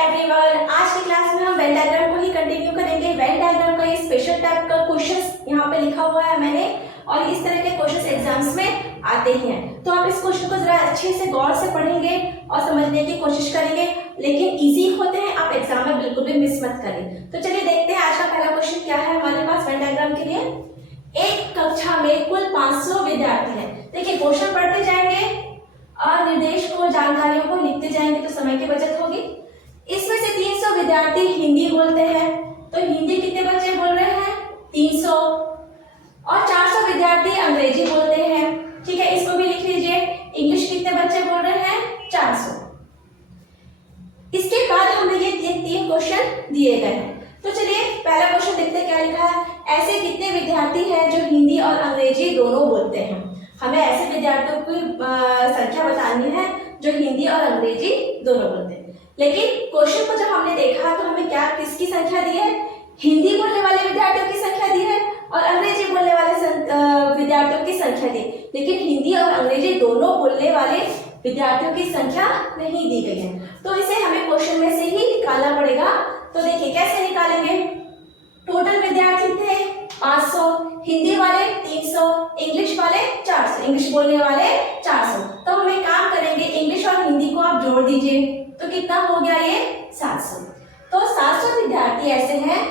Everyone, आज की class में हम वेन डायग्राम को ही कंटिन्यू करेंगे। वेन डायग्राम का ये स्पेशल टाइप का क्वेश्चंस यहाँ पे लिखा हुआ है मैंने, और इस तरह के क्वेश्चंस एग्जाम्स में आते हैं। तो आप इस क्वेश्चन को जरा अच्छे से गौर से पढ़ेंगे और समझने की कोशिश करेंगे, लेकिन इजी होते हैं, आप एग्जाम में बिल्कुल भी मिस मत करें। तो चलिए देखते हैं आज का पहला क्वेश्चन क्या है हमारे पास वेन डायग्राम के लिए। एक कक्षा में कुल 500 विद्यार्थी हैं। देखिए क्वेश्चन पढ़ते जाएंगे और निर्देश को जानकारियों को लिखते जाएंगे तो समय की बचत होगी। इसमें से 300 विद्यार्थी हिंदी बोलते हैं, तो हिंदी कितने बच्चे बोल रहे हैं? 300। और 400 विद्यार्थी अंग्रेजी बोलते हैं, ठीक है, इसको भी लिख लीजिए। इंग्लिश कितने बच्चे बोल रहे हैं? 400। इसके बाद हमें ये 3 क्वेश्चन दिए गए हैं। तो चलिए पहला क्वेश्चन देखते हैं क्या लिखा है। ऐसे कितने विद्यार्थी हैं जो हिंदी और अंग्रेजी दोनों बोलते हैं? हमें ऐसे विद्यार्थियों की संख्या बतानी है जो हिंदी और अंग्रेजी दोनों बोलते हैं। लेकिन क्वेश्चन को जब हमने देखा तो हमें क्या किसकी संख्या दी है? हिंदी बोलने वाले विद्यार्थियों की संख्या दी है और अंग्रेजी बोलने वाले विद्यार्थियों की संख्या दी, लेकिन हिंदी और अंग्रेजी दोनों बोलने वाले विद्यार्थियों की संख्या नहीं दी गई है। तो इसे हमें क्वेश्चन में से ही निकालना पड़ेगा। तो देखिए कैसे निकालेंगे। टोटल विद्यार्थी थे 500, हिंदी वाले 300, इंग्लिश वाले 400, इंग्लिश बोलने वाले 400। तो हम एक काम करेंगे, इंग्लिश और हिंदी को आप जोड़ दीजिए तो कितना हो गया ये? 700। तो 700 विद्यार्थी ऐसे हैं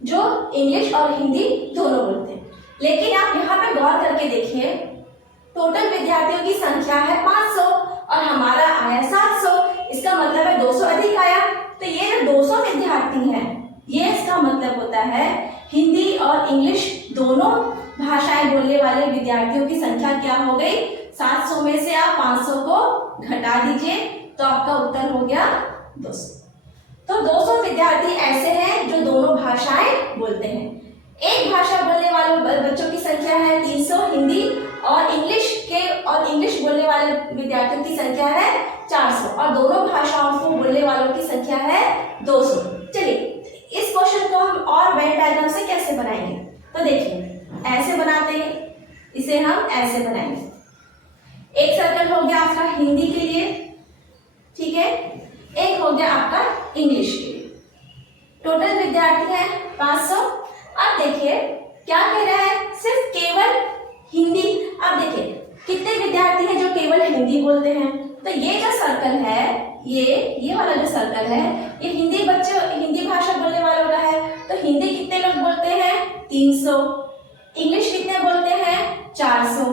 जो इंग्लिश और हिंदी दोनों बोलते हैं। लेकिन आप यहाँ पे गौर करके देखिए, टोटल विद्यार्थियों की संख्या है 500 और हमारा आया 700, इसका मतलब है 200 अधिक आया। तो ये जो 200 विद्यार्थी हैं, ये इसका मतलब होता है हिंदी और इंग्लिश दोनों भाषाएं बोलने वाले विद्यार्थियों की संख्या क्या हो गई? 700 में से आप 500 को घटा दीजिए तो आपका उत्तर हो गया 200। तो 200 विद्यार्थी ऐसे हैं जो दोनों भाषाएं बोलते हैं। एक भाषा बोलने वाले बच्चों की संख्या है 300 हिंदी, और इंग्लिश बोलने वाले विद्यार्थियों की संख्या है 400, और दोनों भाषाओं को बोलने वालों की संख्या है 200। चलिए इस क्वेश्चन को हम और वेन डायग्राम से कैसे बनाएंगे। तो देखिए ऐसे बनाते हैं, इसे हम ऐसे बनाएंगे। एक सर्कल हो गया आपका हिंदी के लिए, ठीक है, एक हो गया आपका इंग्लिश के लिए। टोटल विद्यार्थी है 500। अब देखिए क्या कह रहा है, सिर्फ केवल हिंदी। अब देखिए कितने विद्यार्थी हैं जो केवल हिंदी बोलते हैं। तो ये जो सर्कल है, ये वाला जो सर्कल है, ये हिंदी भाषा बोलने वालों का है। तो हिंदी कितने लोग बोलते हैं? 300। इंग्लिश कितने बोलते हैं? 400।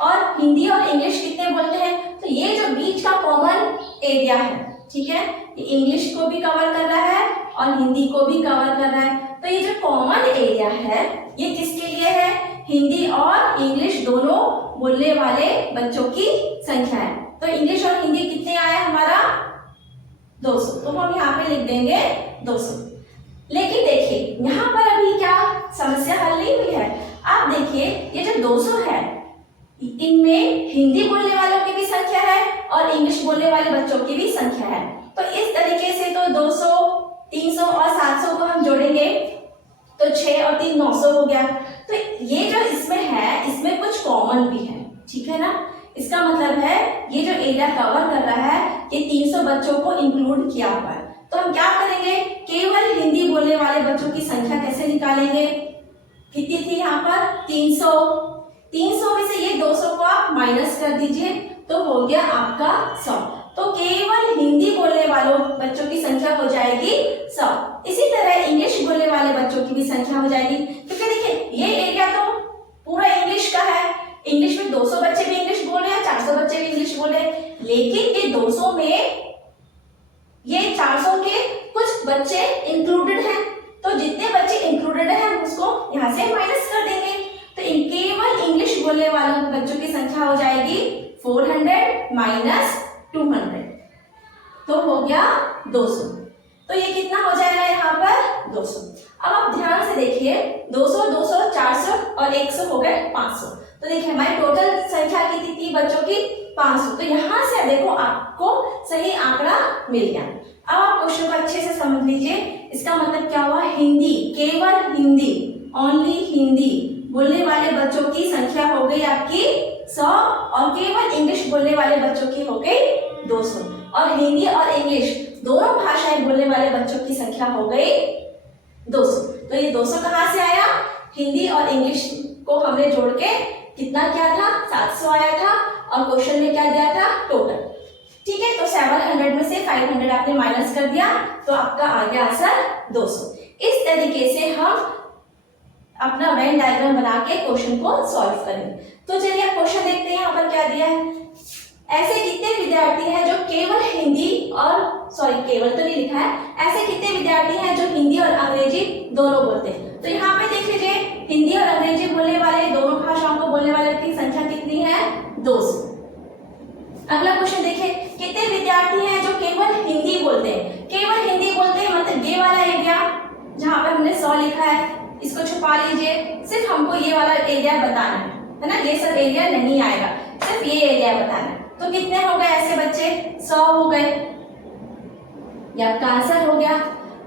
और हिंदी और इंग्लिश कितने बोलते हैं? तो ये जो बीच का कॉमन एरिया है, ठीक है, ये इंग्लिश को भी कवर कर रहा है और हिंदी को भी कवर कर रहा है। तो ये जो कॉमन एरिया है ये किसके लिए है? हिंदी और इंग्लिश दोनों बोलने वाले बच्चों की संख्या है। तो इंग्लिश और हिंदी कितने आया हमारा? 200। तो हम यहाँ पे लिख देंगे 200। लेकिन देखिए यहाँ पर अभी क्या समस्या हल नहीं हुई है। आप देखिए ये जो 200 है, इनमें हिंदी बोलने वालों की भी संख्या है और इंग्लिश बोलने वाले बच्चों की भी संख्या है। तो इस तरीके से तो 200, 300 और 700 को हम जोड़ेंगे तो 6 और 3 900 हो गया। तो ये जो इसमें है, इसमें कुछ कॉमन भी है, ठीक है ना। इसका मतलब है ये जो एरिया कवर कर रहा है ये 300 बच्चों को इंक्लूड किया हुआ है। तो हम क्या करेंगे, केवल हिंदी बोलने वाले बच्चों की संख्या कैसे निकालेंगे? कितनी थी यहाँ पर? 300। 300 में से ये 200 को आप माइनस कर दीजिए तो हो गया आपका 100। तो केवल हिंदी बोलने वालों बच्चों की संख्या हो जाएगी 100। इसी तरह इंग्लिश बोलने वाले बच्चों की भी संख्या हो जाएगी, क्योंकि देखिए ये एरिया तो पूरा इंग्लिश का है। इंग्लिश में 200 बच्चे भी इंग्लिश बोल रहे हैं, 400 बच्चे भी इंग्लिश बोल रहे हैं, लेकिन ये 200 में ये 400 के कुछ बच्चे इंक्लूडेड हैं। तो जितने बच्चे इंक्लूडेड हैं उसको यहाँ से माइनस कर देंगे। तो केवल इंग्लिश बोलने वालों बच्चों की संख्या हो जाएगी 400 माइनस 200, तो हो गया 200। तो ये कितना हो जाएगा यहाँ पर? 200। अब आप ध्यान से देखिए, 200, 200, 400 और 100 हो गए 500। तो देखिए हमारी टोटल संख्या कितनी थी बच्चों की? 500। तो यहाँ से देखो आपको सही आंकड़ा मिल गया। अब आप क्वेश्चन को अच्छे से समझ लीजिए। इसका मतलब क्या हुआ? हिंदी, केवल हिंदी, ओनली हिंदी बोलने वाले बच्चों की संख्या हो गई आपकी 100 और केवल इंग्लिश बोलने वाले बच्चों की हो गई 200। और हिंदी और इंग्लिश दोनों भाषाएं बोलने वाले बच्चों की संख्या हो गई 200। तो ये 200 कहाँ से आया? हिंदी और इंग्लिश को हमने जोड़ के कितना किया था? 700 आया था और क्वेश्चन में क्या दिया था? टोटल। ठीक है, तो 700 में से 500 आपने माइनस कर दिया तो आपका आ गया आंसर 200। इस तरीके से हम अपना वेन डायग्राम बना के क्वेश्चन को सॉल्व करेंगे। तो चलिए अब क्वेश्चन देखते हैं यहाँ पर क्या दिया है। ऐसे कितने विद्यार्थी हैं जो केवल हिंदी और केवल तो नहीं लिखा है, ऐसे कितने विद्यार्थी हैं जो हिंदी और अंग्रेजी दोनों बोलते हैं। तो यहाँ पे देख लीजिए, हिंदी और अंग्रेजी बोलने वाले दोनों भाषाओं को बोलने वाले की संख्या कितनी है? 200। अगला क्वेश्चन देखिए, कितने विद्यार्थी हैं जो केवल हिंदी बोलते हैं? केवल हिंदी बोलते हैं मतलब ये वाला एरिया जहाँ पे हमने 100 लिखा है, इसको छुपा लीजिए। सिर्फ हमको ये वाला एरिया बताना है ना, ये सब एरिया नहीं आएगा, सिर्फ ये एरिया बताना है। तो कितने हो गए ऐसे बच्चे? 100 हो गए, ये आपका आंसर हो गया।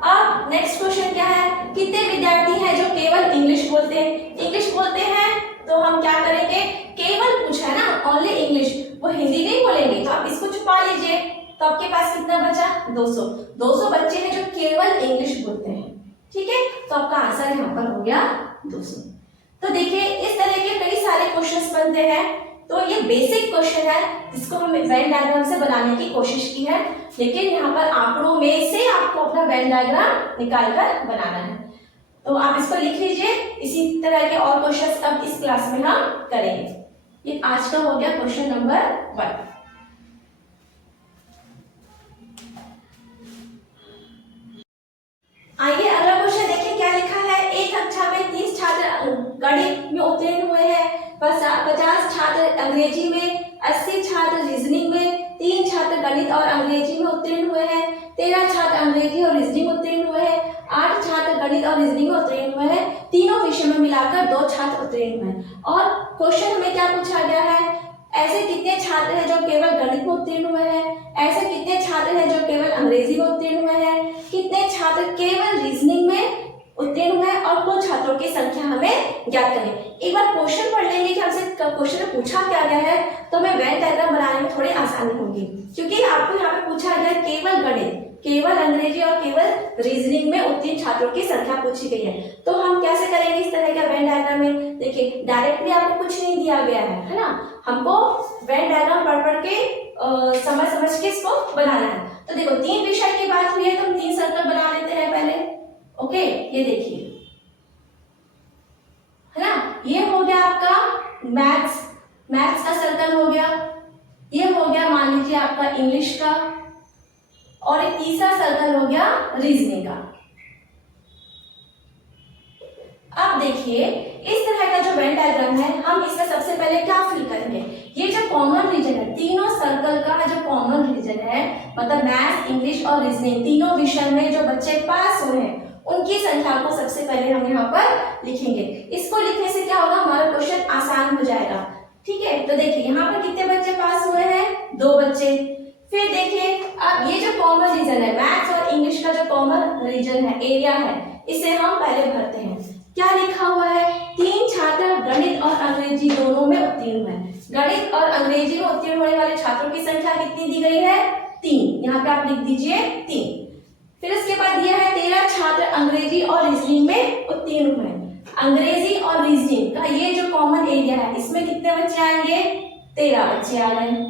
अब नेक्स्ट क्वेश्चन क्या है, कितने विद्यार्थी हैं जो केवल इंग्लिश बोलते हैं? इंग्लिश बोलते हैं तो हम क्या करेंगे, केवल पूछा है ना, ओनली इंग्लिश, वो हिंदी नहीं बोलेंगे, तो आप इसको छुपा लीजिए। तो आपके पास कितना बचा? 200। 200 बच्चे हैं जो केवल इंग्लिश बोलते हैं। ठीक है, तो आपका आंसर यहाँ पर हो गया 200। तो देखिए इस तरह के कई सारे क्वेश्चंस बनते हैं। तो ये बेसिक क्वेश्चन है जिसको हम वेन डायग्राम से बनाने की कोशिश की है, लेकिन यहाँ पर आंकड़ों में से आपको अपना वेन डायग्राम निकाल कर बनाना है। तो आप इसको लिख लीजिए। इसी तरह के और क्वेश्चंस अब इस क्लास में हम करेंगे। ये आज का हो गया क्वेश्चन नंबर 1। आइए अगला क्वेश्चन देखिए क्या लिखा है। एक कक्षा में 30 छात्र गणित में उत्तीर्ण हुए हैं, 50 छात्र अंग्रेजी में, 80 छात्र रीजनिंग में, 3 छात्र गणित और अंग्रेजी में उत्तीर्ण हुए हैं, 13 छात्र अंग्रेजी और रीजनिंग में उत्तीर्ण हुए हैं, 8 छात्र गणित और रीजनिंग में उत्तीर्ण हुए हैं, तीनों विषयों में मिलाकर 2 छात्र उत्तीर्ण हुए हैं। और क्वेश्चन हमें क्या पूछा गया है, ऐसे कितने छात्र हैं जो केवल गणित में उत्तीर्ण हुए हैं, ऐसे कितने छात्र हैं जो केवल अंग्रेजी में उत्तीर्ण हुए हैं, कितने छात्र केवल रीजनिंग में उत्तीर्ण हुए और कुल छात्रों की संख्या हमें ज्ञात करनी। एक बार क्वेश्चन पढ़ लेंगे कि हमसे क्वेश्चन में पूछा क्या गया है, तो हमें वेन डायग्राम बनाने में थोड़ी आसानी होगी, क्योंकि आपको यहाँ पे पूछा गया केवल गणित, केवल अंग्रेजी और केवल रीजनिंग में उत्तीर्ण छात्रों की संख्या पूछी गई है। तो हम कैसे करेंगे इस तरह का वेन डायग्राम में? देखिए डायरेक्टली आपको कुछ नहीं दिया गया है ना, हमको वेन डायग्राम पढ़ के समझ के इसको बनाना है। तो देखो 3 विषय की बात हुई है तो हम 3 सर्कल बना लेते हैं पहले। ओके, ये देखिए है ना, ये हो गया आपका मैथ्स का सर्कल हो गया, ये हो गया मान लीजिए आपका इंग्लिश का, और एक तीसरा सर्कल हो गया रीजनिंग का। अब देखिए इस तरह का जो वेन डायग्राम है, हम इसमें सबसे पहले क्या फिल करेंगे, ये जो कॉमन रीजन है, तीनों सर्कल का जो कॉमन रीजन है, मतलब मैथ्स, इंग्लिश और रीजनिंग तीनों विषय में जो बच्चे पास हुए हैं उनकी संख्या को सबसे पहले हम यहाँ पर लिखेंगे। इसको लिखने से क्या होगा, हमारा क्वेश्चन आसान हो जाएगा। ठीक है, तो देखिए यहाँ पर कितने बच्चे पास हुए हैं? 2 बच्चे। फिर देखिए अब ये जो कॉमन रीजन है, मैथ्स और इंग्लिश का जो कॉमन रीजन है, एरिया है, इसे हम पहले भरते हैं। क्या लिखा हुआ है? 3 छात्र गणित और अंग्रेजी दोनों में उत्तीर्ण है। गणित और अंग्रेजी में उत्तीर्ण होने वाले छात्रों की संख्या कितनी दी गई है? 3। यहाँ पे आप लिख दीजिए 3। फिर इसके बाद दिया है 13 छात्र अंग्रेजी और रीजनिंग में उत्तीर्ण हुए। अंग्रेजी और रीजनिंग का ये जो कॉमन एरिया है, इसमें कितने बच्चे आएंगे? 13 बच्चे आ गए।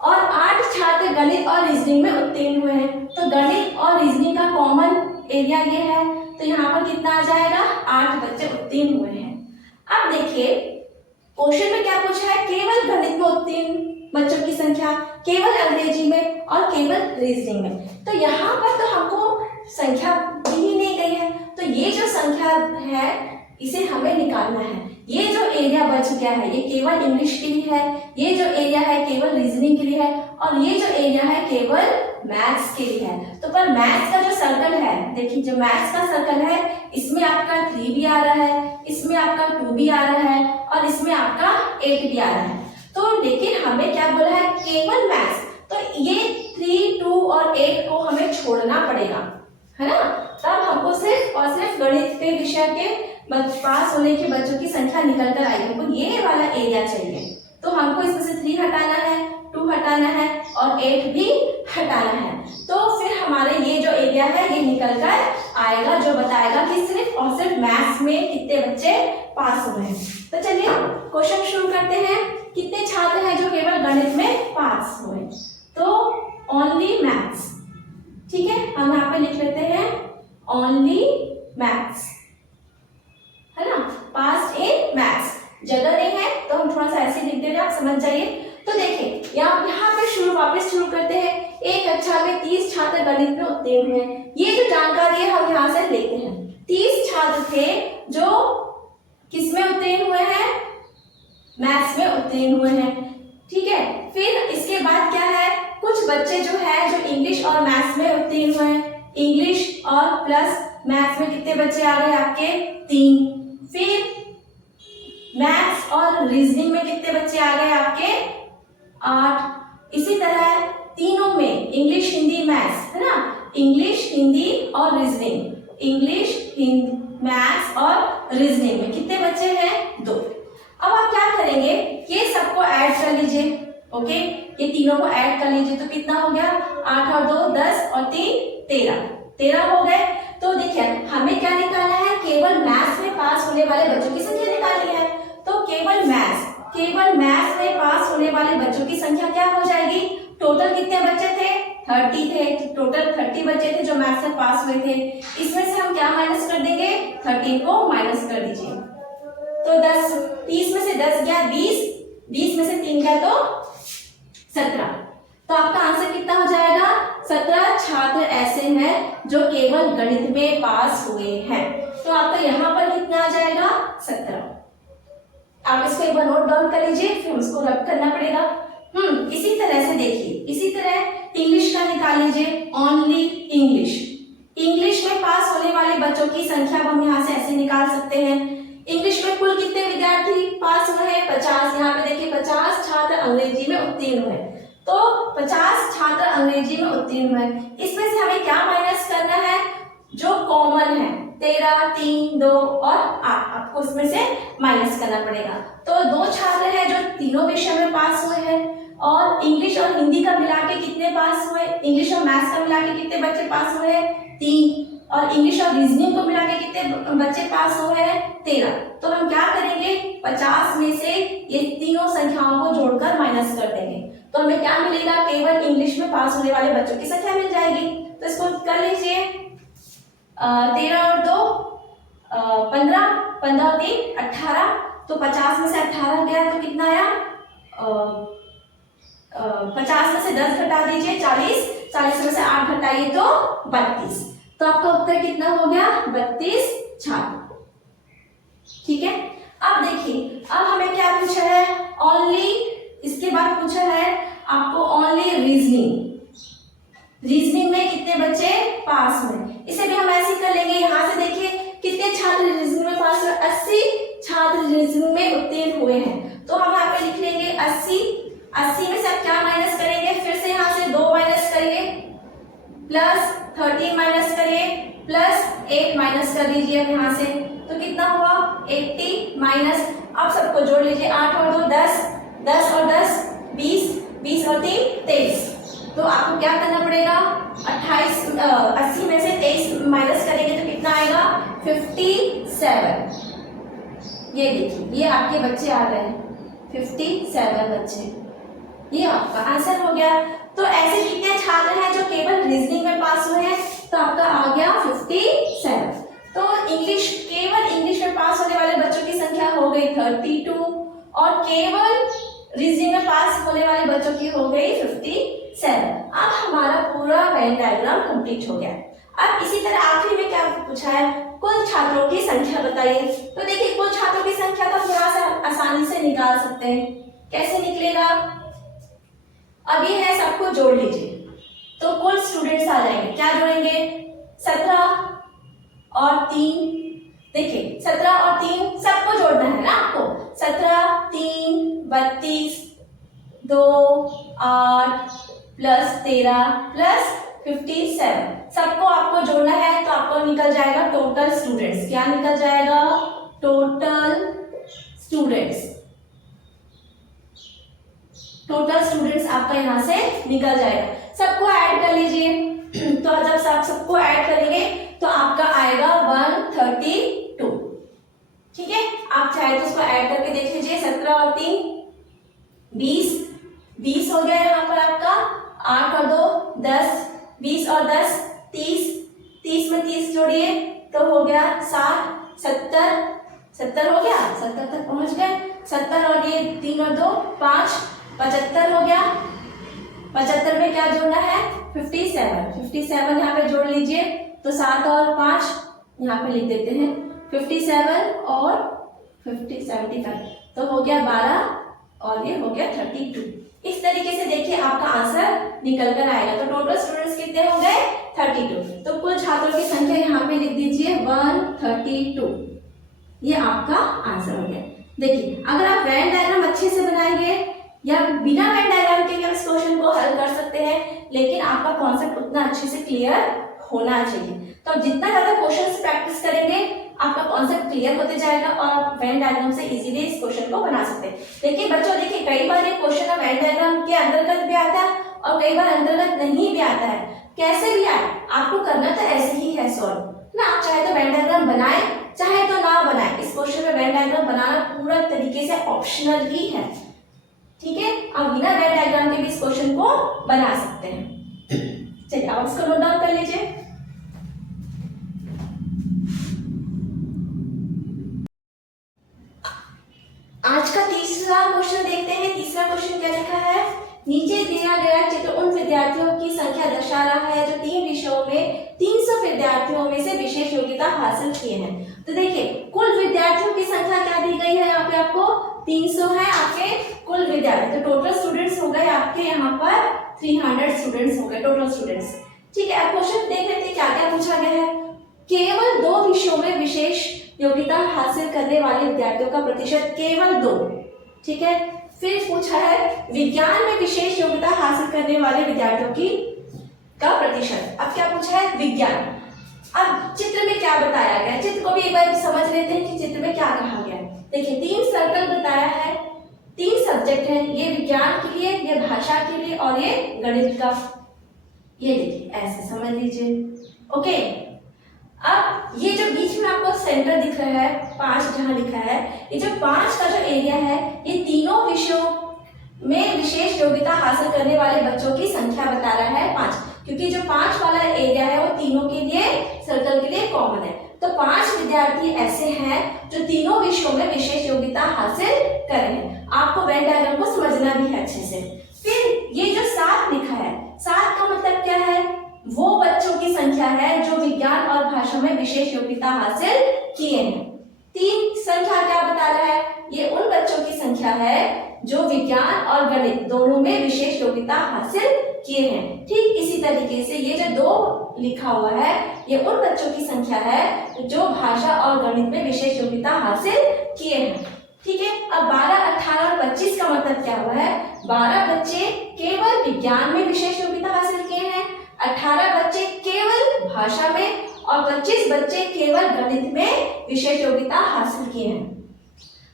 और 8 छात्र गणित और रीजनिंग में उत्तीर्ण हुए हैं। तो गणित और रीजनिंग का कॉमन एरिया ये है, तो यहाँ पर कितना आ जाएगा? 8 बच्चे उत्तीर्ण हुए हैं। अब देखिए क्वेश्चन में क्या पूछा है, केवल गणित में उत्तीर्ण बच्चों की संख्या, केवल अंग्रेजी में और केवल रीजनिंग में। तो यहाँ पर तो हमको संख्या दी ही नहीं गई है, तो ये जो संख्या है इसे हमें निकालना है। ये जो एरिया बच गया है ये केवल इंग्लिश के लिए है, ये जो एरिया है केवल रीजनिंग के लिए है, और ये जो एरिया है केवल मैथ्स के लिए है। तो पर मैथ्स का जो सर्कल है, देखिए जो मैथ्स का सर्कल है इसमें आपका 3 भी आ रहा है, इसमें आपका 2 भी आ रहा है, और इसमें आपका 8 भी आ रहा है। तो लेकिन हमें क्या बोला है, केवल मैथ्स, तो ये 3, 2 और 8 को हमें छोड़ना पड़ेगा, है ना। तब हमको सिर्फ और सिर्फ गणित के विषय के पास होने के बच्चों की संख्या निकल कर आएगी। हमको ये वाला एरिया चाहिए, तो हमको इसमें से 3 हटाना है, 2 हटाना है और 8 भी घटाना है। तो फिर हमारे ये जो एरिया है ये निकल कर आएगा, जो बताएगा कि सिर्फ और सिर्फ मैथ्स में कितने बच्चे पास हुए हैं। तो चलिए क्वेश्चन शुरू करते हैं। कितने छात्र हैं जो केवल गणित में पास हुए? तो ओनली मैथ्स, ठीक है, हम यहाँ पे लिख लेते हैं ओनली मैथ्स, है ना, पास इन मैथ्स। जगह नहीं है तो हम थोड़ा सा ऐसे लिख दे रहे हैं, आप समझ जाइए। तो देखिए यहाँ पे वापस शुरू करते हैं। एक कक्षा में 30 छात्र गणित में उत्तीर्ण हुए। ये जो जानकारी है हम यहाँ से लेते हैं। 30 छात्र थे जो किस में उत्तीर्ण हुए हैं? मैथ्स में उत्तीर्ण हुए हैं, ठीक है। फिर इसके बाद क्या है, कुछ बच्चे जो है जो इंग्लिश और मैथ्स में उत्तीर्ण हुए हैं। इंग्लिश और प्लस मैथ्स में कितने बच्चे आ गए आपके? 3। फिर मैथ्स और रीजनिंग में कितने बच्चे आ गए आपके? 8। इसी तरह तीनों में इंग्लिश हिंदी मैथ्स, है ना, इंग्लिश हिंदी और रीजनिंग, इंग्लिश हिंदी मैथ्स और रीजनिंग में कितने बच्चे हैं? 2। अब आप क्या करेंगे, ये सबको ऐड कर लीजिए, ओके, ये तीनों को ऐड कर लीजिए। तो कितना हो गया? 8 और 2 10 और 3 13 हो गए। तो देखिए हमें क्या निकालना है? केवल मैथ्स में पास होने वाले बच्चों की संख्या निकालनी है। तो केवल मैथ्स में पास होने वाले बच्चों की संख्या क्या हो जाएगी? टोटल कितने बच्चे थे? 30 थे। टोटल 30 बच्चे थे जो मैथ्स में पास हुए थे। इसमें से हम क्या माइनस कर देंगे? 13 को माइनस कर दीजिए। तो 10, 30 में से 10 गया 20, 20 में से 3 गया तो 17। तो आपका आंसर कितना हो जाएगा? 17 छात्र ऐसे हैं जो केवल गणित में पास हुए हैं। तो आपका यहाँ पर कितना आ जाएगा? 17। आप इसको एक बार नोट डाउन कर लीजिए, फिर उसको रब करना पड़ेगा। इसी तरह से देखिए, इसी तरह इंग्लिश का निकाल लीजिए, ओनली इंग्लिश में पास होने वाले बच्चों की संख्या हम यहाँ से ऐसे निकाल सकते हैं। इंग्लिश में कुल कितने विद्यार्थी पास हुए हैं? 50। यहाँ पे देखिए 50 छात्र अंग्रेजी में उत्तीर्ण हुए। तो 50 छात्र अंग्रेजी में उत्तीर्ण हुए। इसमें से हमें क्या माइनस करना है? जो कॉमन है 13, 3, 2 और 8, आपको इसमें से माइनस करना पड़ेगा। तो 2 छात्र हैं जो तीनों विषय में पास हुए हैं। और इंग्लिश और हिंदी का मिला के कितने पास हुए? इंग्लिश और मैथ्स का मिला के कितने बच्चे पास हुए हैं? 3। और इंग्लिश और रीजनिंग को मिला के कितने बच्चे पास हुए हैं? 13। तो हम क्या करेंगे? 50 में से ये तीनों संख्याओं को जोड़कर माइनस कर देंगे। तो हमें क्या मिलेगा? केवल इंग्लिश में पास होने वाले बच्चों की संख्या मिल जाएगी। तो इसको कर लीजिए, 13 और 2 15, 15 और 3 18। तो 50 में से 18 गया तो कितना आया? 50 में से 10 घटा दीजिए 40, 40 में से 8 घटाइए तो 32। तो आपका उत्तर कितना हो गया? 32 छात्र, ठीक है। अब देखिए, अब हमें क्या पूछा है? ओनली, इसके बाद पूछा है आपको ओनली रीजनिंग में कितने बच्चे पास हुए? इसे भी हम ऐसे कर लेंगे। यहाँ से देखिए कितने छात्र रीजनिंग में पास हुए? 80 छात्र रीजनिंग में उत्तीर्ण हुए हैं। तो हम यहाँ पे लिख लेंगे 80 में से आप क्या माइनस करेंगे? फिर से यहाँ से 2 माइनस करिए, प्लस 13 माइनस करिए, प्लस 8 माइनस कर दीजिए अब यहाँ से। तो कितना हुआ? 80 माइनस, आप सबको जोड़ लीजिए, 8 और 2 10, 10 और 10 20, 20 और 3 23। तो आपको क्या करना पड़ेगा? 80 में से 23 माइनस करेंगे तो कितना आएगा? 57। ये देखिए, ये आपके बच्चे आ गए 57 बच्चे। ये आपका आंसर हो गया। तो ऐसे कितने छात्र हैं जो केवल रीजनिंग में पास हुए हैं? तो आपका आ गया 57। तो केवल इंग्लिश में पास होने वाले बच्चों की संख्या हो गई 32 और केवल रीजनिंग में पास होने वाले बच्चों की हो गई 57। अब हमारा पूरा वेन डायग्राम कंप्लीट हो गया। अब इसी तरह आखिरी में क्या पूछा है? कुल छात्रों की संख्या बताइए। तो देखिए कुल छात्रों की संख्या तो थोड़ा सा आसानी से निकाल सकते हैं। कैसे निकलेगा? अब ये है, सबको जोड़ लीजिए तो कुल स्टूडेंट्स आ जाएंगे। क्या जोड़ेंगे? 17 और 3, देखिए 17 और 3 सबको जोड़ना है ना आपको। 17 3 32 2 8 प्लस 13 प्लस 57, सबको आपको जोड़ना है। तो आपको निकल जाएगा टोटल स्टूडेंट्स। क्या निकल जाएगा? टोटल स्टूडेंट्स आपका यहां से निकल जाएगा। सबको ऐड कर लीजिए। तो जब आप सबको ऐड करेंगे तो आपका आएगा 132। ठीक है, आप चाहे तो उसको ऐड करके देख लीजिए। 17 और 3 20, 20 हो गया यहाँ पर आपका। 8 और 2 10, 20 और 10 30, 30 में 30 जोड़िए तो हो गया 60, 70, 70 हो गया, 70 तक पहुंच गए। 70 और ये 3 और 2 5, 75 हो गया। 75 में क्या जोड़ना है? 57, 57 यहाँ पे जोड़ लीजिए। तो 7 और 5 यहाँ पे लिख देते हैं। 57 और 50 75 तो हो गया 12 और ये हो गया 32। इस तरीके से देखिए आपका आंसर निकल कर आएगा। तो टोटल स्टूडेंट्स कितने हो गए? 32। तो कुल छात्रों की संख्या यहाँ पे लिख दीजिए 132। ये आपका आंसर हो गया। देखिए अगर आप वेन डायग्राम अच्छे से बनाएंगे या बिना वेन डायग्राम के भी इस क्वेश्चन को हल कर सकते हैं, लेकिन आपका कॉन्सेप्ट उतना अच्छे से क्लियर होना चाहिए। तो जितना ज्यादा क्वेश्चन प्रैक्टिस करेंगे आपका कॉन्सेप्ट क्लियर होते जाएगा और आप वेन डायग्राम से इजीली इस क्वेश्चन को बना सकते हैं। देखिए बच्चों, देखिए कई बार ये क्वेश्चन वेन डायग्राम के अंतर्गत भी आता है और कई बार अंतर्गत नहीं भी आता है। कैसे भी आए आपको करना तो ऐसे ही है सॉल्व ना। आप चाहे तो वेन डायग्राम बनाए चाहे तो ना बनाए, इस क्वेश्चन में वेन डायग्राम बनाना पूरा तरीके से ऑप्शनल ही है। ठीक है, आप बिना वेन डायग्राम के भी इस क्वेश्चन को बना सकते हैं। चलिए आप इसको नोट डाउन कर लीजिए। आज का तीसरा क्वेश्चन देखते हैं। तीसरा क्वेश्चन क्या लिखा है? नीचे दिया गया चित्र उन विद्यार्थियों की संख्या दर्शा रहा है जो 3 विषयों में 300 विद्यार्थियों में से विशेष योग्यता हासिल किए हैं। तो देखिए कुल विद्यार्थियों की संख्या क्या दी गई है यहाँ पे आपको? 300 है आपके कुल विद्यार्थी। तो टोटल स्टूडेंट्स हो गए आपके यहाँ पर 300 स्टूडेंट्स हो गए टोटल स्टूडेंट्स। ठीक है, अब क्वेश्चन देख लेते हैं क्या क्या पूछा गया है। केवल 2 विषयों में विशेष योग्यता हासिल करने वाले विद्यार्थियों का प्रतिशत केवल 2। ठीक है, फिर पूछा है विज्ञान में विशेष योग्यता हासिल करने वाले विद्यार्थियों की का प्रतिशत। अब क्या पूछा है? विज्ञान। अब चित्र में क्या बताया गया है, चित्र को भी एक बार समझ लेते हैं कि चित्र में क्या कहा गया है। देखिए 3 सर्कल बताया है, 3 सब्जेक्ट हैं, ये विज्ञान के लिए, ये भाषा के लिए और ये गणित का। ये देखिए ऐसे समझ लीजिए। ओके, अब ये जो बीच में आपको सेंटर दिख रहा है 5 जहां लिखा है, ये जो 5 का जो एरिया है ये तीनों विषयों में विशेष योग्यता हासिल करने वाले बच्चों की संख्या बता रहा है 5, क्योंकि जो 5 वाला एरिया है वो तीनों के लिए सर्कल के लिए कॉमन है। तो 5 विद्यार्थी ऐसे हैं जो तीनों विषयों में विशेष योग्यता हासिल कर रहे हैं। आपको वेन डायग्राम को समझना भी है अच्छे से। फिर ये जो 7 लिखा है, 7 का मतलब क्या है? वो बच्चों की संख्या है जो विज्ञान और भाषा में विशेष योग्यता हासिल किए हैं। 3 संख्या क्या बता रहा है? ये उन बच्चों की संख्या है जो विज्ञान और गणित दोनों में विशेष योग्यता हासिल किए हैं। ठीक इसी तरीके से ये जो 2 लिखा हुआ है ये उन बच्चों की संख्या है जो भाषा और गणित में विशेष योग्यता हासिल किए हैं। ठीक है, अब 12, 18 और 25 का मतलब क्या हुआ है? 12 बच्चे केवल विज्ञान में विशेष योग्यता हासिल किए हैं, 18 बच्चे केवल भाषा में और 25 बच्चे केवल गणित में विशेष योग्यता हासिल किए हैं।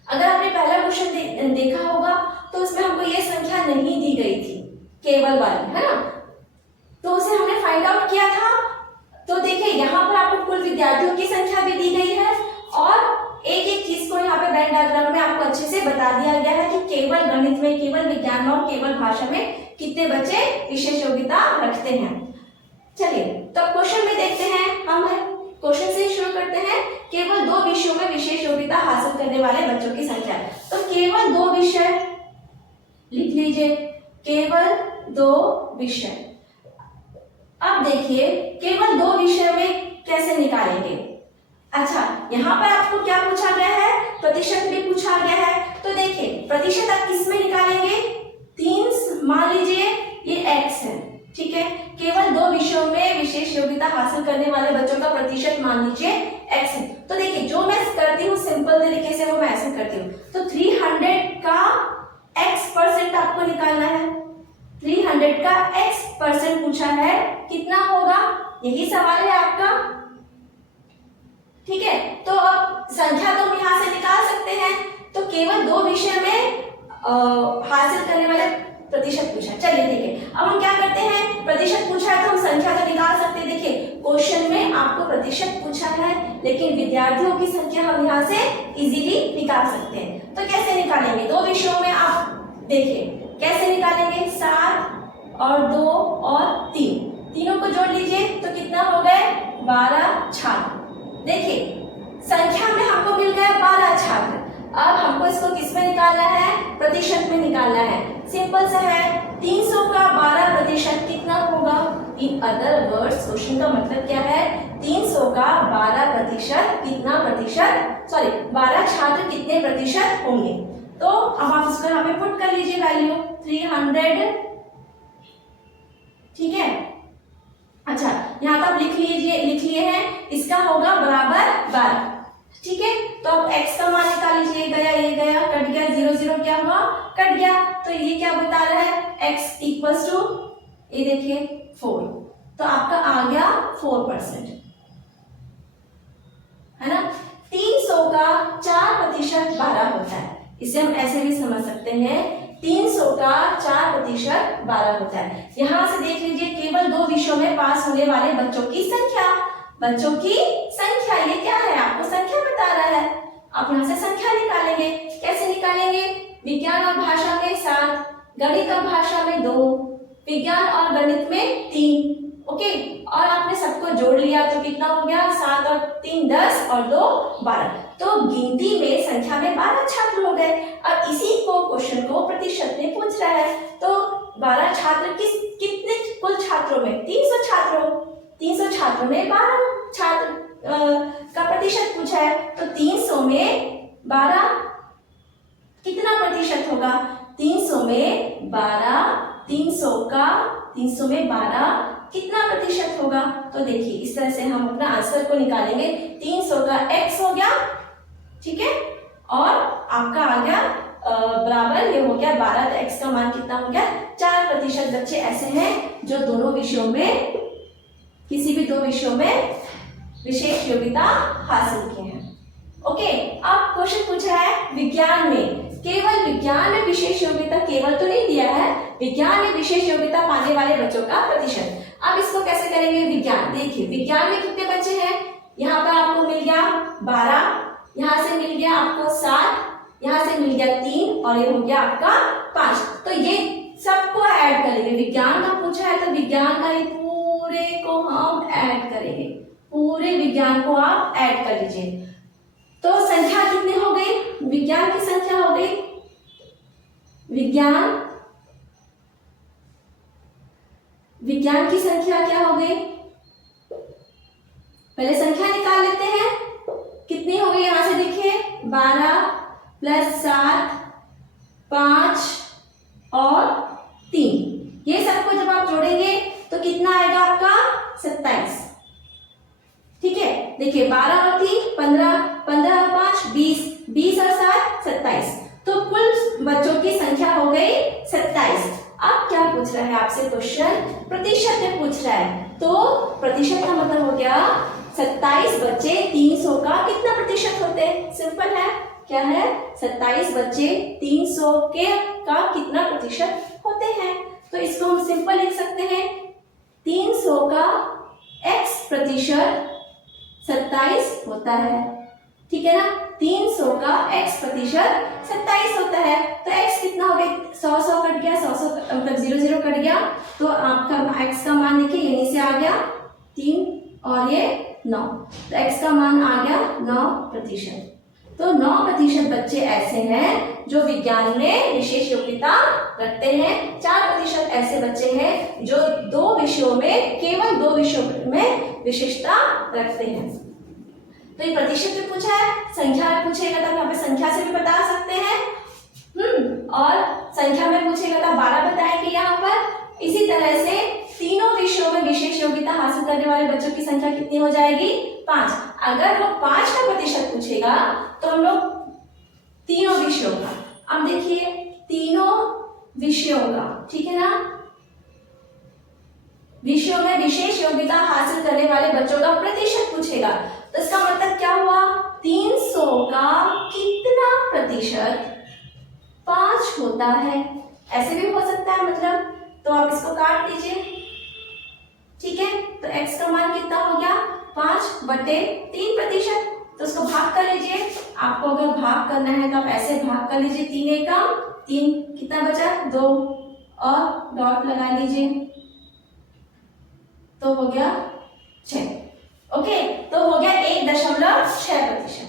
अगर आपने पहला क्वेश्चन देखा होगा तो उसमें हमको ये संख्या नहीं दी गई थी केवल वाली, है ना? तो उसे हमने फाइंड आउट किया था। तो देखिए यहाँ पर आपको कुल विद्यार्थियों की संख्या भी दी गई है और एक एक चीज को यहाँ पे वेन डायग्राम में आपको अच्छे से बता दिया गया है कि केवल गणित में, केवल विज्ञान में और केवल भाषा में कितने बच्चे विशेष योग्यता रखते हैं। चलिए तो क्वेश्चन में देखते हैं। हम क्वेश्चन से शुरू करते हैं। केवल 2 विषयों में विशेष योग्यता हासिल करने वाले बच्चों की संख्या। तो केवल 2 विषय लिख लीजिए, केवल 2 विषय। अब देखिए केवल 2 विषय में कैसे निकालेंगे। अच्छा, यहाँ पर आपको क्या पूछा गया है? प्रतिशत भी पूछा गया है। तो देखिए प्रतिशत आप किस में निकालेंगे? 3 मान लीजिए ये x है। ठीक है, केवल 2 विषयों में विशेष योग्यता हासिल करने वाले बच्चों का प्रतिशत मान लीजिए x है। तो देखिए जो मैं करती हूँ सिंपल तरीके से वो मैं ऐसे करती हूँ। तो 300 का x% आपको निकालना है। 300 का x% पूछा है, कितना होगा? यही सवाल है आपका। ठीक है, तो अब संख्या तो हम यहाँ से निकाल सकते हैं। तो केवल 2 विषय में हासिल करने वाले प्रतिशत पूछा है। चलिए देखिए, अब हम क्या करते हैं, प्रतिशत पूछा है तो हम संख्या तो निकाल सकते हैं। देखिए क्वेश्चन में आपको प्रतिशत पूछा है, लेकिन विद्यार्थियों की संख्या हम यहाँ से इजीली निकाल सकते हैं। तो कैसे निकालेंगे, दो विषयों में आप देखिए कैसे निकालेंगे, 7 और 2 और 3, तीनों को जोड़ लीजिए तो कितना हो गए, 12 छात्र। देखिए संख्या में हमको मिल गया 12 छात्र। अब हमको इसको किस में निकालना है, प्रतिशत में निकालना है। सिंपल सा है, 300 का 12% कितना होगा। इन अदर वर्ड्स क्वेश्चन का मतलब क्या है, 300 का 12% कितना प्रतिशत, सॉरी 12 छात्र कितने प्रतिशत होंगे। तो अब आप इसको यहाँ पे पुट कर लीजिए वैल्यू 300, ठीक है। अच्छा यहाँ पर लिख लिए हैं, इसका होगा बराबर 12, ठीक है। तो अब x का मान निकाल लीजिए, ये गया कट गया, 0 0 क्या हुआ, कट गया। तो ये क्या बता रहा है, x इक्वल्स टू ये देखिए 4, तो आपका आ गया 4%, है ना। 300 का 4% 12 होता है, इसे हम ऐसे भी समझ सकते हैं, 300 का 4% 12 होता है। यहां से देख लीजिए केवल 2 विषयों में पास होने वाले बच्चों की संख्या, ये क्या है, आपको संख्या बता रहा है। आप यहाँ से संख्या निकालेंगे, कैसे निकालेंगे, विज्ञान और भाषा में 7, गणित और भाषा में 2, विज्ञान और गणित में 3, ओके। और आपने सबको जोड़ लिया तो कितना हो गया, 7 और 3 10 और 2 12। तो गिनती में संख्या में 12 छात्र हो गए। अब इसी को क्वेश्चन को प्रतिशत में पूछ रहा है, तो 12 छात्र कितने कुल छात्रों में, 300 छात्रों में 12 छात्र का प्रतिशत पूछा है। तो 300 में 12 कितना प्रतिशत होगा, 300 में 12, 300 में 12 कितना प्रतिशत होगा। तो देखिए इस तरह से हम अपना आंसर को निकालेंगे। 300 का x हो गया, ठीक है, और आपका आ गया बराबर ये हो गया 12, तो x का मान कितना हो गया, 4%। बच्चे ऐसे हैं जो दोनों विषयों में, किसी भी 2 विषयों में विशेष योग्यता हासिल किए हैं। ओके, अब क्वेश्चन पूछ रहा है विज्ञान में, केवल विज्ञान में विशेष योग्यता, केवल तो नहीं दिया है, विज्ञान में विशेष योग्यता पाने वाले बच्चों का प्रतिशत। अब इसको कैसे करेंगे, विज्ञान, देखिए विज्ञान में कितने बच्चे हैं, यहाँ पर आपको मिल गया 12, यहाँ से मिल गया आपको 7, यहाँ से मिल गया 3 और ये हो गया आपका 5। तो ये सबको ऐड करेंगे, विज्ञान का पूछा है तो विज्ञान का पूरे को हम ऐड करेंगे, पूरे विज्ञान को आप ऐड कर लीजिए। तो संख्या कितनी हो गई, विज्ञान की संख्या हो गई, विज्ञान की संख्या क्या हो गई, पहले संख्या निकाल लेते हैं, कितनी हो गई, यहां से देखिए 12 + 7 5 और 3, ये सबको जब आप जोड़ेंगे तो कितना आएगा आपका 27, ठीक है। देखिए 12 और 3 15, 15 और 5 20, 20 और 7 27, तो कुल बच्चों की संख्या हो गई 27। अब क्या पूछ रहा है आपसे क्वेश्चन, प्रतिशत में पूछ रहा है, तो प्रतिशत का मतलब हो गया 27 बच्चे 300 का कितना प्रतिशत होते हैं, सिंपल है, क्या है, 27 बच्चे 300 के का कितना प्रतिशत होते हैं। तो इसको हम सिंपल लिख सकते हैं, 300 का x प्रतिशत 27 होता है, ठीक है ना, 300 का x प्रतिशत 27 होता है। तो x कितना हो गया, 100 कट गया, 100 मतलब 0 0 कट गया, तो आपका x का मान देखिए यहीं से आ गया 3 और ये 9, तो x का मान आ गया 9%। तो 9% बच्चे ऐसे हैं जो विज्ञान में विशेष योग्यता रखते हैं, 4% ऐसे बच्चे हैं जो 2 विषयों में, केवल 2 विषयों में विशेषता रखते हैं। तो ये प्रतिशत में पूछा है, संख्या में पूछेगा तो यहाँ पे संख्या से भी बता सकते हैं, और संख्या में पूछेगा तो 12 बताएंगे यहाँ पर। इसी तरह से तीनों विषयों में विशेष योग्यता हासिल करने वाले बच्चों की संख्या कितनी हो जाएगी, 5। अगर वो 5 का प्रतिशत पूछेगा तो हम लोग तीनों विषयों का, अब देखिए तीनों विषयों का, ठीक है ना, विषयों में विशेष योग्यता हासिल करने वाले बच्चों का प्रतिशत पूछेगा, तो इसका मतलब क्या हुआ, 300 का कितना प्रतिशत 5 होता है, ऐसे भी हो सकता है मतलब, तो आप इसको काट दीजिए। ठीक है, तो x का मान कितना हो गया 5/3%। तो उसको भाग कर लीजिए। आपको अगर भाग करना है तो आप ऐसे भाग कर लीजिए, 3 एकम 3, कितना बचा 2 और डॉट लगा लीजिए, तो हो गया 6। ओके, तो हो गया 1.6%।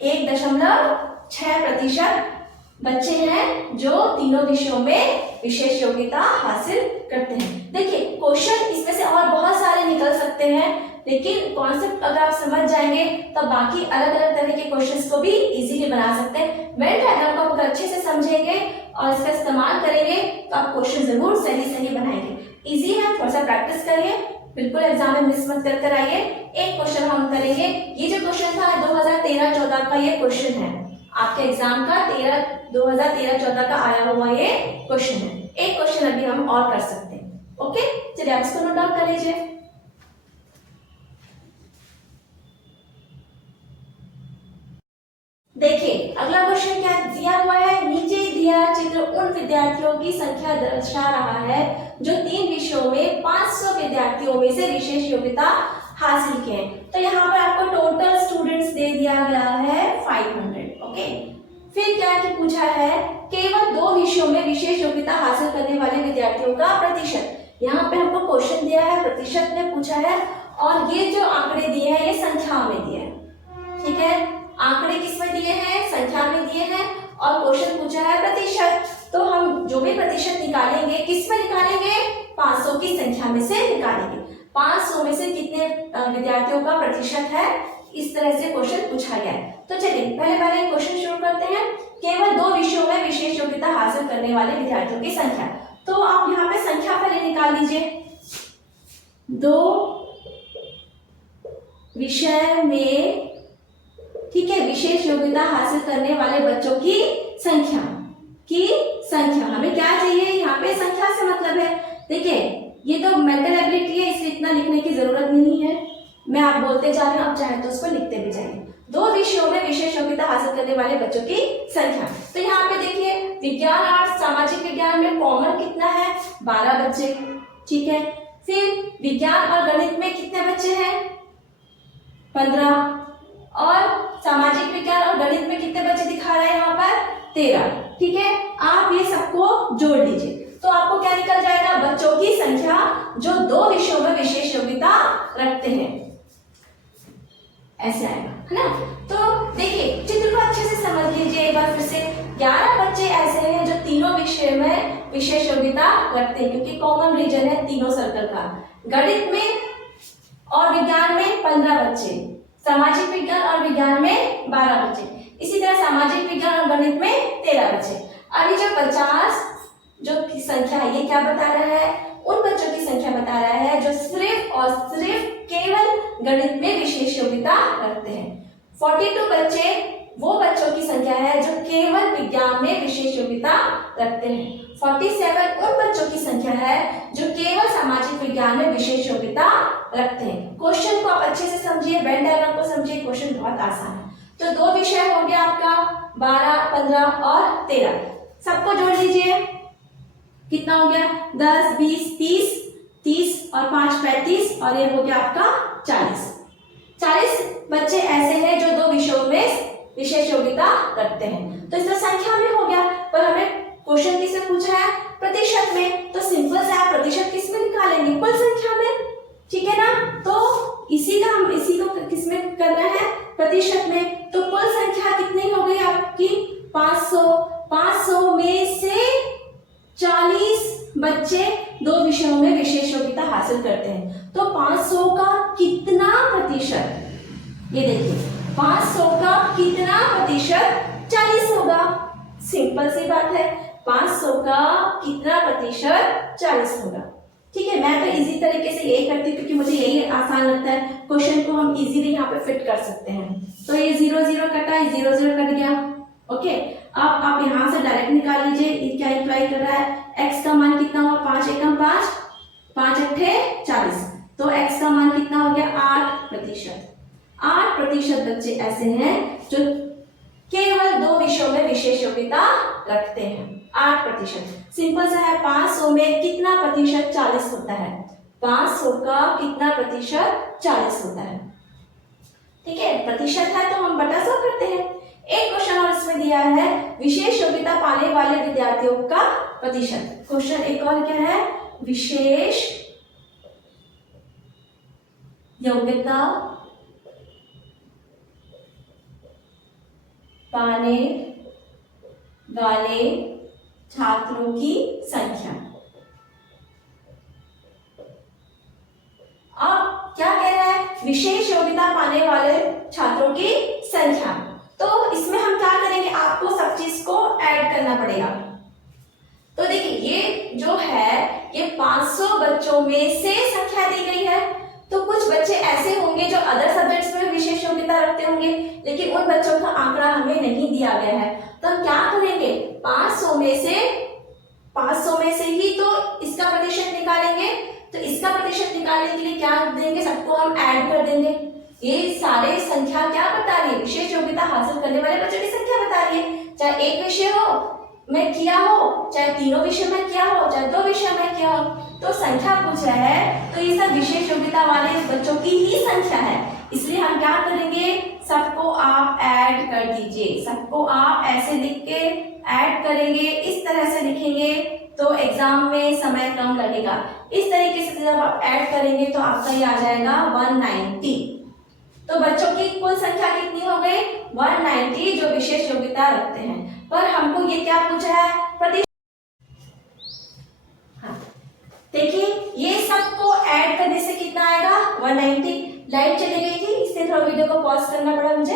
1.6% बच्चे हैं जो तीनों विषयों में विशेष योग्यता हासिल करते हैं। देखिए क्वेश्चन इसमें से और बहुत सारे निकल सकते हैं, लेकिन कॉन्सेप्ट अगर आप समझ जाएंगे तो बाकी अलग अलग तरह के क्वेश्चंस को भी इजीली बना सकते हैं। वेन डायग्राम को अगर अच्छे से समझेंगे और इसका इस्तेमाल करेंगे तो आप क्वेश्चन जरूर सही बनाएंगे। इजी है, थोड़ा सा प्रैक्टिस करिए, बिल्कुल एग्जाम में मिस मत कर आइए। एक क्वेश्चन हम करेंगे, ये जो क्वेश्चन था 2013-14 का ये क्वेश्चन है, आपके एग्जाम का 2013-14 का आया हुआ ये क्वेश्चन है। एक क्वेश्चन अभी हम और कर सकते हैं। ओके, चलिए आप इसको नोट डाउन कर लीजिए। देखिए अगला क्वेश्चन क्या दिया हुआ है, नीचे दिया चित्र उन विद्यार्थियों की संख्या दर्शा रहा है जो 3 विषयों में 500 विद्यार्थियों में से विशेष योग्यता हासिल किए। तो यहाँ पर आपको टोटल स्टूडेंट्स दे दिया गया है 500। ओके, फिर क्या कि पूछा है केवल 2 विषयों में विशेष योग्यता हासिल करने वाले विद्यार्थियों का प्रतिशत। यहाँ पे हमको क्वेश्चन दिया है, प्रतिशत में पूछा है, और ये जो आंकड़े दिए हैं ये संख्या में दिए हैं। ठीक है, आंकड़े किस में दिए हैं, संख्या में दिए हैं, और क्वेश्चन पूछा है प्रतिशत। तो हम जो भी प्रतिशत निकालेंगे किस में निकालेंगे, 500 की संख्या में से निकालेंगे। 500 में से कितने विद्यार्थियों का प्रतिशत है, इस तरह से क्वेश्चन पूछा गया है। तो चलिए पहले क्वेश्चन शुरू करते हैं। केवल 2 विषयों में विशेष योग्यता हासिल करने वाले विद्यार्थियों की संख्या। तो आप यहाँ पे संख्या पहले निकाल लीजिए। 2 विषय में, ठीक है, विशेष योग्यता हासिल करने वाले बच्चों की संख्या हमें क्या चाहिए, यहाँ पे संख्या से मतलब है। देखिए ये तो मेंटल एबिलिटी है, इसलिए इतना लिखने की जरूरत नहीं है, मैं आप बोलते जा रहे हैं, आप चाहे तो उसको लिखते भी जाएंगे। 2 विषयों में विशेष योग्यता हासिल करने वाले बच्चों की संख्या। तो यहाँ पे देखिए विज्ञान और सामाजिक विज्ञान में कॉमन कितना है, 12 बच्चे। ठीक है, फिर विज्ञान और गणित में कितने बच्चे हैं, 15, और सामाजिक विज्ञान और गणित में कितने बच्चे दिखा रहे हैं यहाँ पर, 13। ठीक है, आप ये सबको जोड़ लीजिए तो आपको क्या निकल जाएगा, बच्चों की संख्या जो 2 विषयों में विशेष योग्यता रखते हैं, ऐसे आएगा, है ना। तो देखिए चित्र को अच्छे से समझ लीजिए एक बार फिर से। 11 बच्चे ऐसे हैं जो तीनों विषय में विशेष योग्यता रखते हैं, क्योंकि कॉमन रीजन है तीनों सर्कल का। गणित में और विज्ञान में 15 बच्चे, सामाजिक विज्ञान और विज्ञान में 12 बच्चे, इसी तरह सामाजिक विज्ञान और गणित में 13 बच्चे। अभी जो 50 जो की संख्या है ये क्या बता रहा है, उन बच्चों की संख्या बता रहा है जो सिर्फ और सिर्फ केवल गणित में विशेष योग्यता रखते हैं। 42 बच्चे वो बच्चों की संख्या है जो केवल विज्ञान में विशेष योग्यता रखते हैं। 47 उन बच्चों की संख्या है जो केवल सामाजिक विज्ञान में विशेष योग्यता रखते हैं। क्वेश्चन को आप अच्छे से समझिए, वेन डायग्राम को समझिए, क्वेश्चन बहुत आसान है। तो 2 विषय हो गया आपका 12, 15 और 13, सबको जोड़ लीजिए, कितना हो गया 10, 20, 30 और 5 35, और ये हो गया आपका 40 बच्चे ऐसे हैं जो 2 विषयों में विशेष योग्यता रखते हैं। तो इसका संख्या में हो गया, पर हमें क्वेश्चन किससे पूछा है, प्रतिशत में। तो सिंपल से आप प्रतिशत किस में निकालेंगे, कुल संख्या में, ठीक है ना। तो इसी को किस में करना है, प्रतिशत में। तो कुल संख्या कितनी हो गई आपकी 500 में से 40 बच्चे 2 विषयों में विशेष योग्यता हासिल करते हैं। तो 500 का कितना प्रतिशत, ये देखिए 500 का कितना प्रतिशत, 40 होगा। सिंपल सी बात है, 500 का कितना प्रतिशत, 40 होगा। ठीक है, मैं तो इजी तरीके से यही करती हूँ क्योंकि मुझे यही आसान लगता है, क्वेश्चन को हम इजीली यहाँ पे फिट कर सकते हैं। तो ये 0 0 कटा, 0 0 कट गया। ओके, अब आप यहाँ से डायरेक्ट निकाल लीजिए, ये क्या इम्प्लाई कर रहा है, x का मान कितना हुआ, 5 एकम 5, 5 अट्ठे 40, तो x का मान कितना हो गया 8%। 8% बच्चे ऐसे हैं जो केवल 2 विषयों में विशेष योग्यता रखते हैं। 8%। सिंपल सा है, 500 में कितना प्रतिशत 40 होता है? 500 का कितना प्रतिशत 40 होता है? ठीक है, प्रतिशत है तो हम बटा 100 करते हैं। एक क्वेश्चन और इसमें दिया है, विशेष योग्यता पाने वाले विद्यार्थियों का प्रतिशत। क्वेश्चन एक और क्या है? विशेष योग्यता पाने वाले छात्रों की संख्या। अब क्या कह रहा है? विशेष योग्यता पाने वाले छात्रों की संख्या। तो इसमें हम क्या करेंगे? आपको सब चीज को ऐड करना पड़ेगा। तो देखिए, ये जो है ये 500 बच्चों में से संख्या दी गई है। तो कुछ बच्चे ऐसे होंगे जो अदर सब्जेक्ट्स में विशेष योग्यता रखते होंगे, लेकिन उन बच्चों का आंकड़ा हमें नहीं दिया गया है। तो हम क्या करेंगे? 500 में से ही तो इसका प्रतिशत निकालेंगे। तो इसका प्रतिशत निकालने के लिए क्या देंगे? सबको हम ऐड कर देंगे। ये सारे संख्या क्या बता रही है? विशेष योग्यता हासिल करने वाले बच्चों की संख्या बता रही है। चाहे एक विषय हो में किया हो, चाहे तीनों विषय में किया हो, चाहे 2 विषय में किया हो, तो संख्या पूछ रहा है तो ये सब विशेष योग्यता वाले बच्चों की ही संख्या है। इसलिए हम क्या करेंगे? सबको आप ऐड कर दीजिए। सबको आप ऐसे लिख के ऐड करेंगे, इस तरह से लिखेंगे तो एग्जाम में समय कम लगेगा। इस तरीके से जब आप ऐड करेंगे तो आपका ये आ जाएगा 190। तो बच्चों की कुल संख्या कितनी हो गई? 190 जो विशेष योग्यता रखते हैं। पर हमको ये क्या पूछा है? प्रतिशत। हाँ, देखिए ये सबको ऐड करने से कितना आएगा? 190। लाइट चली गई थी इसलिए थोड़ा वीडियो को पॉज करना पड़ा मुझे।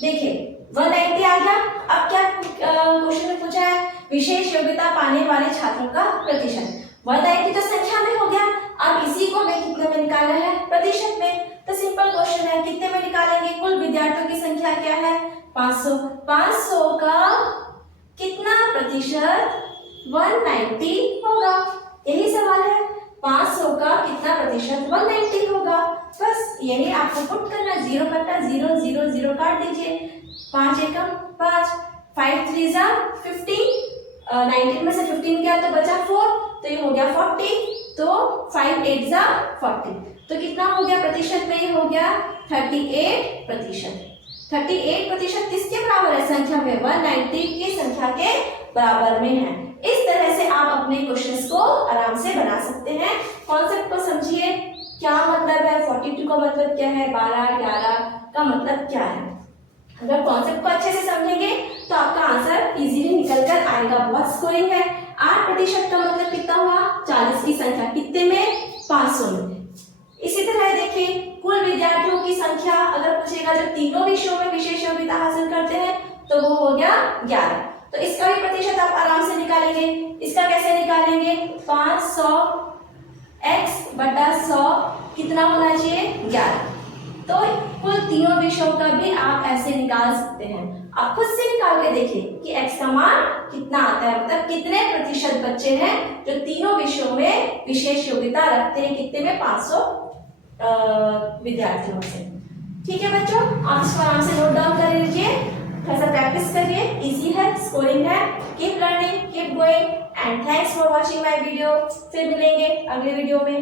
देखिए 190 आ गया। अब क्या क्वेश्चन में पूछा है? विशेष योग्यता पाने वाले छात्रों का प्रतिशत। 190 तो संख्या में हो गया। अब इसी को हमें कितने में निकालना है? प्रतिशत में। तो सिंपल क्वेश्चन है, कितने में निकालेंगे? कुल विद्यार्थियों की संख्या क्या है? 500। 500 का कितना प्रतिशत 190 होगा? यही सवाल है। 500 का कितना प्रतिशत 190 होगा? बस यही आपको पुट करना। 0 बटा 0 0 0 काट दीजिए। 5 एकम 5, 5 3 जा 15। 19 में से 15 गया तो बचा 4, तो ये हो गया 40। तो 5 8 जा 40। तो कितना हो गया प्रतिशत में? ये हो गया 38%। 38% किसके बराबर है संख्या में? 190 की संख्या के बराबर में है। इस तरह से आप अपने क्वेश्चंस को आराम से बना सकते हैं। कॉन्सेप्ट को समझिए, क्या मतलब है 42 का मतलब क्या है, 12 11 का मतलब क्या है। अगर कॉन्सेप्ट को अच्छे से समझेंगे तो आपका आंसर इजीली निकल कर आएगा। बहुत स्कोरिंग है। 8% का मतलब कितना हुआ? 40 की संख्या कितने में? 500 में। इसी तरह देखिए, कुल विद्यार्थियों की संख्या अगर पूछेगा जो तीनों विषयों में विशेष योग्यता हासिल करते हैं तो वो हो गया 11। तो इसका भी प्रतिशत आप आराम से निकालेंगे। इसका कैसे निकालेंगे? 500 x बटा 100 कितना होना चाहिए? 11। तो कुल तीनों विषयों का भी आप ऐसे निकाल सकते हैं। आप खुद से निकाल के देखिए कि x का मान कितना आता है, मतलब कितने प्रतिशत बच्चे हैं जो तीनों विषयों में विशेष योग्यता रखते हैं। कितने में? 500 विद्यार्थियों से। ठीक है बच्चों, आप इसको आराम से नोट डाउन कर लीजिए, थोड़ा सा प्रैक्टिस करिए। इजी है, स्कोरिंग है। Keep learning, keep going and thanks for watching my video. फिर मिलेंगे अगले वीडियो में।